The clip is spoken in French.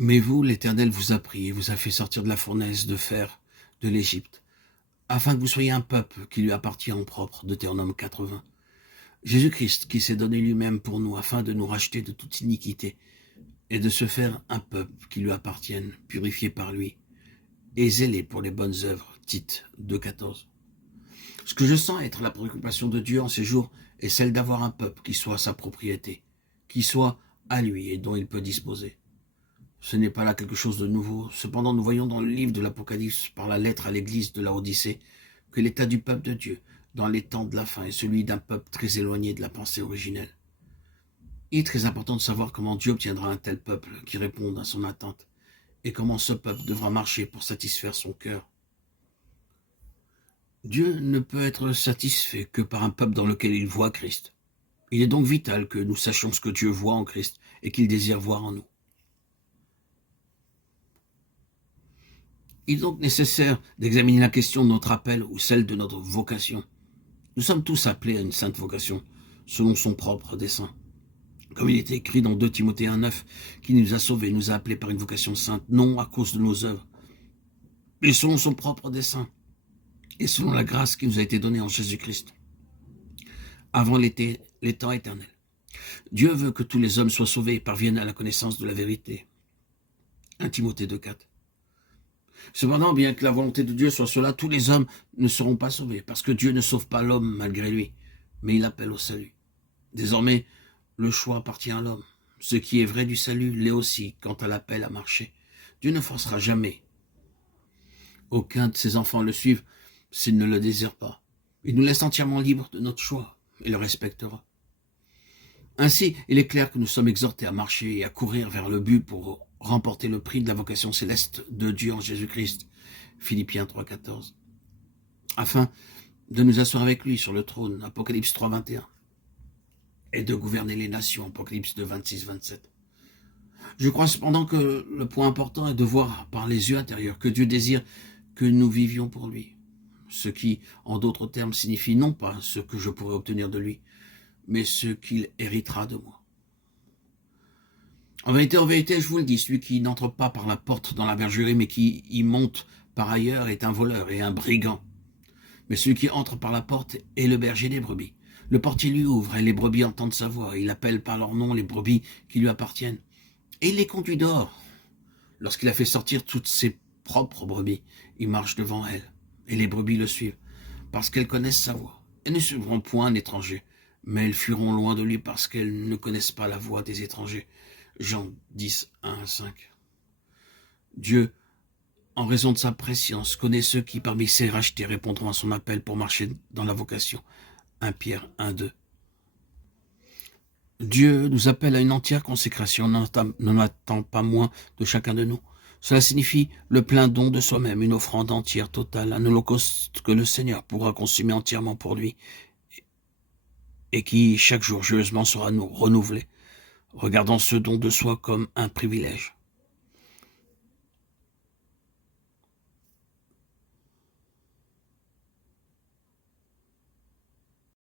Mais vous, l'Éternel vous a pris et vous a fait sortir de la fournaise de fer de l'Égypte, afin que vous soyez un peuple qui lui appartient en propre. Deutéronome 80. Jésus-Christ qui s'est donné lui-même pour nous afin de nous racheter de toute iniquité et de se faire un peuple qui lui appartienne, purifié par lui et zélé pour les bonnes œuvres. Tite 2,14. Ce que je sens être la préoccupation de Dieu en ces jours est celle d'avoir un peuple qui soit sa propriété, qui soit à lui et dont il peut disposer. Ce n'est pas là quelque chose de nouveau. Cependant, nous voyons dans le livre de l'Apocalypse, par la lettre à l'église de Laodicée, que l'état du peuple de Dieu, dans les temps de la fin, est celui d'un peuple très éloigné de la pensée originelle. Il est très important de savoir comment Dieu obtiendra un tel peuple qui réponde à son attente, et comment ce peuple devra marcher pour satisfaire son cœur. Dieu ne peut être satisfait que par un peuple dans lequel il voit Christ. Il est donc vital que nous sachions ce que Dieu voit en Christ et qu'il désire voir en nous. Il est donc nécessaire d'examiner la question de notre appel ou celle de notre vocation. Nous sommes tous appelés à une sainte vocation, selon son propre dessein. Comme il est écrit dans 2 Timothée 1,9, qui nous a sauvés, nous a appelés par une vocation sainte, non à cause de nos œuvres, mais selon son propre dessein, et selon la grâce qui nous a été donnée en Jésus-Christ, avant les temps éternels. Dieu veut que tous les hommes soient sauvés et parviennent à la connaissance de la vérité. 1 Timothée 2,4. Cependant, bien que la volonté de Dieu soit cela, tous les hommes ne seront pas sauvés, parce que Dieu ne sauve pas l'homme malgré lui, mais il appelle au salut. Désormais, le choix appartient à l'homme. Ce qui est vrai du salut l'est aussi quant à l'appel à marcher. Dieu ne forcera jamais aucun de ses enfants le suivre s'il ne le désire pas. Il nous laisse entièrement libres de notre choix et le respectera. Ainsi, il est clair que nous sommes exhortés à marcher et à courir vers le but pour remporter le prix de la vocation céleste de Dieu en Jésus-Christ, Philippiens 3,14, afin de nous asseoir avec lui sur le trône, Apocalypse 3,21, et de gouverner les nations, Apocalypse 2, 26-27. Je crois cependant que le point important est de voir par les yeux intérieurs que Dieu désire que nous vivions pour lui, ce qui, en d'autres termes, signifie non pas ce que je pourrais obtenir de lui, mais ce qu'il héritera de moi. En vérité, je vous le dis, celui qui n'entre pas par la porte dans la bergerie, mais qui y monte par ailleurs est un voleur et un brigand. Mais celui qui entre par la porte est le berger des brebis. Le portier lui ouvre et les brebis entendent sa voix. Il appelle par leur nom les brebis qui lui appartiennent. Et il les conduit dehors. Lorsqu'il a fait sortir toutes ses propres brebis, il marche devant elles. Et les brebis le suivent, parce qu'elles connaissent sa voix. Elles ne suivront point un étranger, mais elles fuiront loin de lui parce qu'elles ne connaissent pas la voix des étrangers. Jean 10, 1-5. Dieu, en raison de sa préscience, connaît ceux qui, parmi ses rachetés, répondront à son appel pour marcher dans la vocation. 1 Pierre 1-2. Dieu nous appelle à une entière consécration, n'en attend pas moins de chacun de nous. Cela signifie le plein don de soi-même, une offrande entière, totale, un holocauste que le Seigneur pourra consumer entièrement pour lui et qui, chaque jour, joyeusement sera renouvelé. Regardons ce don de soi comme un privilège.